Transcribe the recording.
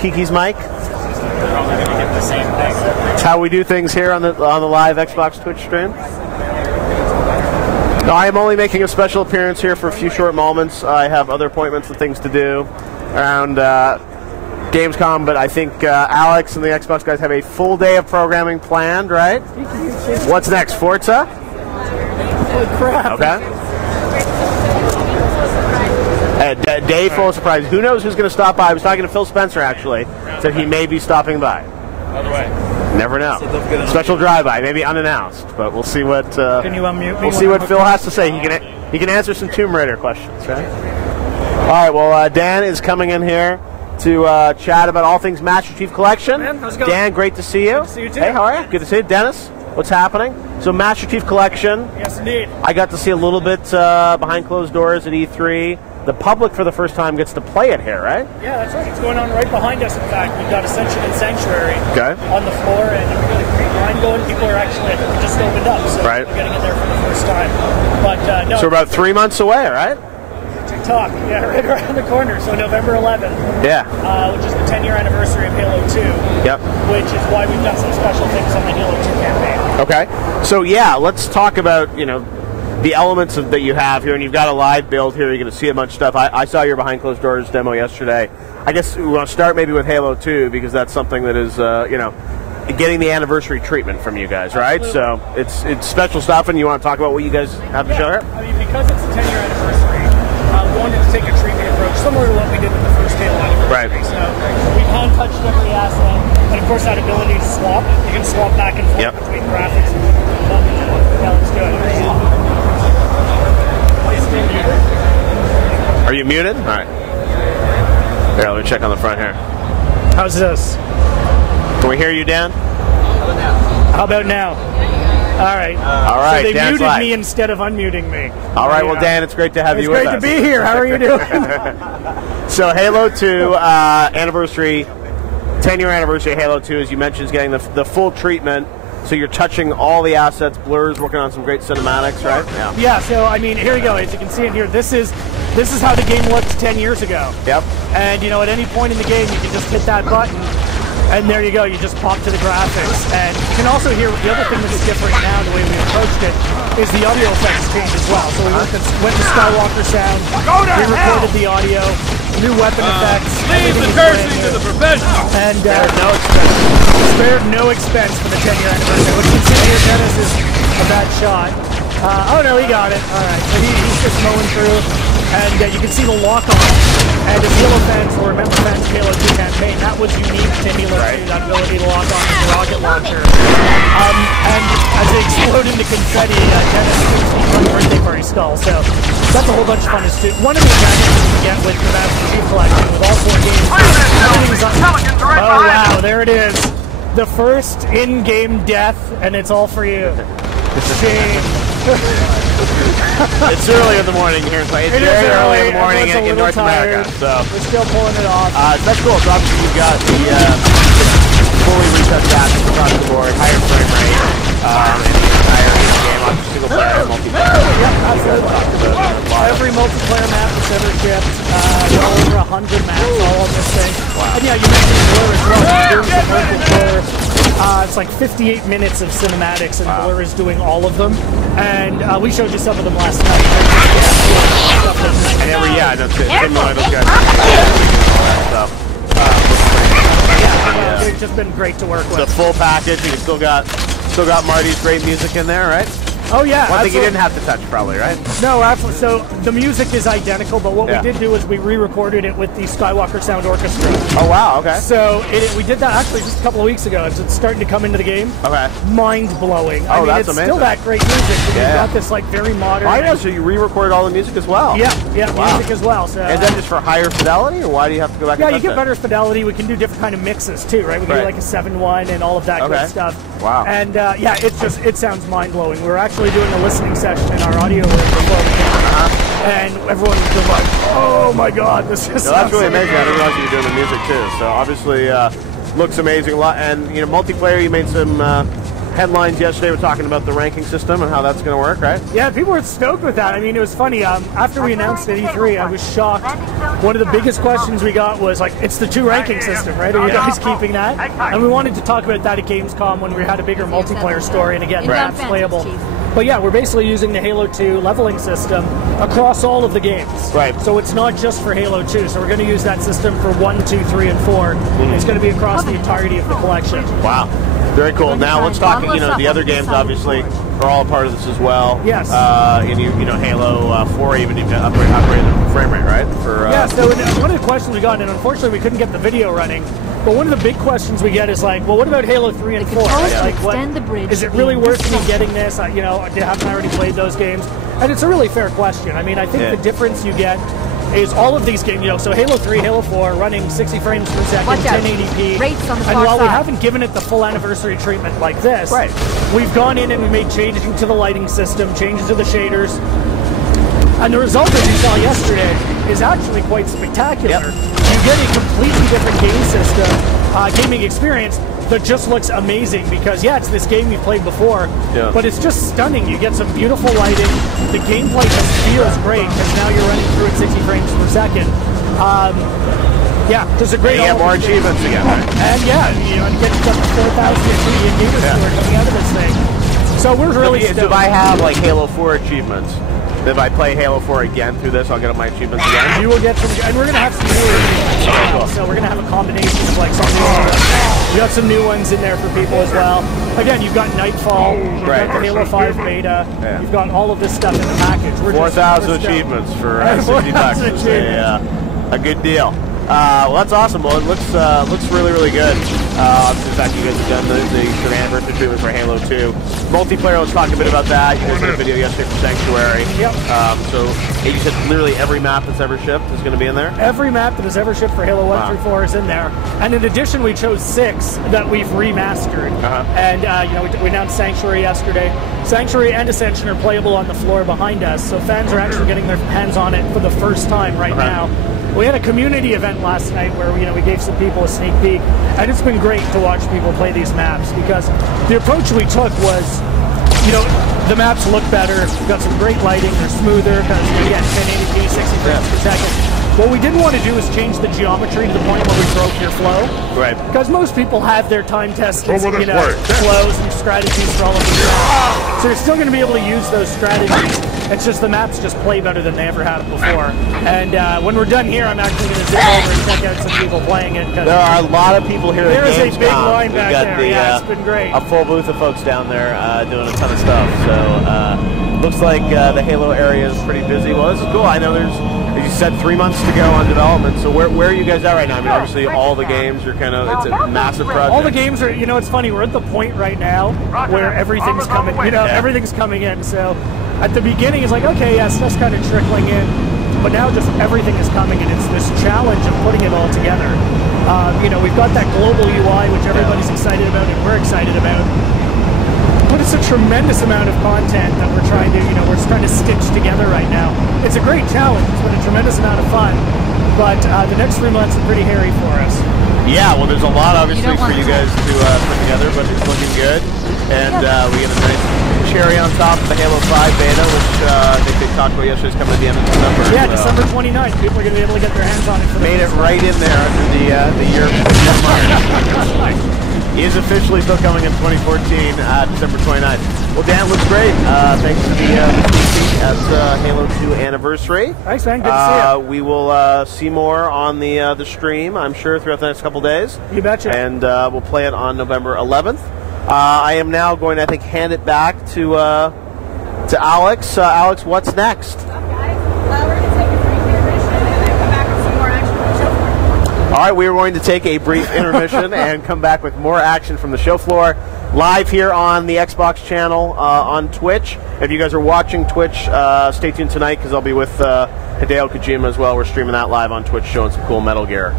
Kiki's mic. Probably gonna get the same thing. It's how we do things here on the live Xbox Twitch stream. No, I am only making a special appearance here for a few short moments. I have other appointments and things to do around Gamescom, but I think Alex and the Xbox guys have a full day of programming planned, right? What's next? Forza? Holy crap. Okay. A day full of surprise. Who knows who's going to stop by? I was talking to Phil Spencer, actually. Said he may be stopping by. By the way. Never know. Special drive-by, maybe unannounced, but we'll see what. Can you unmute me? We'll see what Phil has to say. He can answer some Tomb Raider questions, right? All right. Well, Dan is coming in here to chat about all things Master Chief Collection. Man, how's it going? Dan, great to see you. Good to see you too. Hey, how are you? Good to see you, Dennis. What's happening? So, Master Chief Collection. Yes, indeed. I got to see a little bit behind closed doors at E3. The public, for the first time, gets to play it here, right? Yeah, that's right. It's going on right behind us, in fact. We've got Ascension and Sanctuary on the floor, and we've got a great line going. People are actually, we just opened up, so we're getting in there for the first time. But, no. So we're about 3 months away, right? TikTok, yeah, right around the corner. So November 11th. Yeah. Which is the 10-year anniversary of Halo 2. Yep. Which is why we've done some special things on the Halo 2 campaign. Okay. So, yeah, let's talk about, the elements that you have here, and you've got a live build here. You're going to see a bunch of stuff. I saw your behind closed doors demo yesterday. I guess we want to start maybe with Halo 2 because that's something that is, getting the anniversary treatment from you guys, right? Absolutely. So it's special stuff, and you want to talk about what you guys have to show here? I mean, because it's the 10-year anniversary, we wanted to take a treatment approach similar to what we did with the first Halo anniversary. Right. So we hand-touched every asset, and of course that ability to swap. You can swap back and forth between graphics and yeah, let's do it. Are you muted? All right. Here, let me check on the front here. How's this? Can we hear you, Dan? How about now? All right. All right. So they Dan's muted live. me instead of unmuting me. All right. Well, Dan, it's great to have you with us. It's great to be here. How are you doing? So Halo 2 anniversary, 10-year anniversary of Halo 2, as you mentioned, is getting the full treatment. So you're touching all the assets, blurs, working on some great cinematics, right? Yeah. So I mean, here we go. As you can see in here, this is how the game looked 10 years ago. Yep. And at any point in the game, you can just hit that button, and there you go. You just pop to the graphics, and you can also hear the other thing that's different now. The way we approached it is the audio effects change as well. So we went to Skywalker sound. We recorded the audio, new weapon effects. Leave the cursing to the professionals. And spared no expense for the 10-year anniversary. What you can see here, Dennis, is a bad shot. Oh no, he got it. All right, so he's just mowing through, and you can see the lock-on. And as Halo fans will remember, fans of Halo 2 campaign, that was unique to Halo 2, that ability to lock on the rocket launcher. And as they explode into confetti, Dennis gives me one birthday for his skull. So that's a whole bunch of fun. One of the advantages you get with the Master Chief Collection, with all 4 games, everything's on. Oh wow, there it is. The first in-game death, and it's all for you. Shame. It's early in the morning here. It's very early in the morning in North America. So we're still pulling it off. That's cool. So obviously you've got the fully reset graphics across the board, higher frame rate, and the entire game on single player, multiplayer. Yeah, absolutely. Every multiplayer map that's ever shipped, over 100 maps all on this thing. Wow. And yeah, you mentioned Blur as well. Doing some work with Blur. It's like 58 minutes of cinematics, and Blur is doing all of them. And we showed you some of them last night. And that's it. Those guys. It's just been great to work with. The full package. You still got Marty's great music in there, right? Oh yeah. One thing you didn't have to touch, probably, right? No, absolutely. So the music is identical, but what we did do is we re-recorded it with the Skywalker Sound Orchestra. Oh wow, okay. So we did that actually just a couple of weeks ago. It's starting to come into the game. Okay. Mind blowing. Oh, it's amazing. Still that great music. But you've got this like very modern. I know. So you re-recorded all the music as well. Yeah, music as well. So. And then just for higher fidelity, or why do you have to go back? Yeah, you get better fidelity. We can do different kind of mixes too, right? We can do like a 7:1 and all of that good stuff. Wow. And it sounds mind blowing. We're actually doing a listening session in our audio room before we came, and everyone was just like, "Oh my God, this is." That's really amazing. I didn't realize you were doing the music too. So obviously, looks amazing. And multiplayer. You made some headlines yesterday were talking about the ranking system and how that's going to work, right? Yeah, people were stoked with that. I mean, it was funny. After we announced at E3, I was shocked. One of the biggest questions we got was like, it's the 2 ranking system, right? Are you guys keeping that? And we wanted to talk about that at Gamescom when we had a bigger multiplayer story, and again, maps playable. But yeah, we're basically using the Halo 2 leveling system across all of the games. Right. So it's not just for Halo 2. So we're going to use that system for 1, 2, 3, and 4. It's going to be across the entirety of the collection. Wow. Very cool. Now let's talk, the other games obviously are all a part of this as well. Yes. And Halo 4 even upgraded the frame rate, right? Yeah, so one of the questions we got, and unfortunately we couldn't get the video running, but one of the big questions we get is like, well, what about Halo 3 and 4? Like, is it really worth me getting this? I haven't already played those games. And it's a really fair question. I mean, I think the difference you get is all of these games, so Halo 3, Halo 4, running 60 frames per second, 1080p. And while we haven't given it the full anniversary treatment like this, we've gone in and we made changes to the lighting system, changes to the shaders. And the result, as you saw yesterday, is actually quite spectacular. You get a completely different game system, gaming experience that just looks amazing because, it's this game you've played before, but it's just stunning. You get some beautiful lighting. The gameplay just feels great because now you're running through at 60 frames per second. Just a great. You get more achievements again. And and get up to 4,000 gamer score coming out of this thing. So we're really stoked. If I have like Halo 4 achievements, if I play Halo 4 again through this, I'll get my achievements again. You will get some, and we're going to have some new achievements. So we're going to have a combination of like some new ones. We got some new ones in there for people as well. Again, you've got Nightfall, you've got the Halo 5 beta, you've got all of this stuff in the package. 4,000 achievements for 60 bucks. A good deal. Well, that's awesome. Well, it looks really, really good. In fact, you guys have done the anniversary treatment for Halo 2. Multiplayer, let's talk a bit about that. You guys did a video yesterday for Sanctuary. Yep. So you said literally every map that's ever shipped is going to be in there? Every map that has ever shipped for Halo 1 through 4 is in there. And in addition, we chose 6 that we've remastered. And, we announced Sanctuary yesterday. Sanctuary and Ascension are playable on the floor behind us, so fans are actually getting their hands on it for the first time right now. We had a community event last night where we gave some people a sneak peek, and it's been great to watch people play these maps because the approach we took was, the maps look better, we've got some great lighting, they're smoother, because again, 1080p, 60 frames per second. What we didn't want to do is change the geometry to the point where we broke your flow. Right. Because most people have their time-tested, flows and strategies for all of these maps. So you're still going to be able to use those strategies. It's just the maps just play better than they ever have before. And when we're done here, I'm actually going to zip over and check out some people playing it. There are a lot of people here at Gamescom. There is a big line back there. It's been great. A full booth of folks down there doing a ton of stuff. So looks like the Halo area is pretty busy. Well, this is cool. I know there's, as you said, 3 months to go on development. So where are you guys at right now? I mean, obviously all the games are it's a massive project. All the games are, it's funny, we're at the point right now where everything's coming, everything's coming in. So at the beginning, it's like, okay, stuff's kind of trickling in, but now just everything is coming, and it's this challenge of putting it all together. We've got that global UI, which everybody's excited about, and we're excited about. But it's a tremendous amount of content that we're trying to stitch together right now. It's a great challenge. It's been a tremendous amount of fun, but the next 3 months are pretty hairy for us. Yeah, well, there's a lot, obviously, for you guys to put together, but it's looking good. And we get a nice cherry on top of the Halo 5 beta, which I think they talked about yesterday, is coming at the end of December. Yeah, December 29th. People are going to be able to get their hands on it. Made it right in there under the year mark. He is officially still coming in 2014, December 29th. Well, Dan, looks great. Thanks for the sneak peek at Halo 2 anniversary. Thanks, man. Good to see you. We will see more on the stream, I'm sure, throughout the next couple days. You betcha. And we'll play it on November 11th. I am now going to, hand it back to Alex. Alex, what's next? All right, we are going to take a brief intermission and come back with more action from the show floor, live here on the Xbox channel on Twitch. If you guys are watching Twitch, stay tuned tonight because I'll be with Hideo Kojima as well. We're streaming that live on Twitch, showing some cool Metal Gear.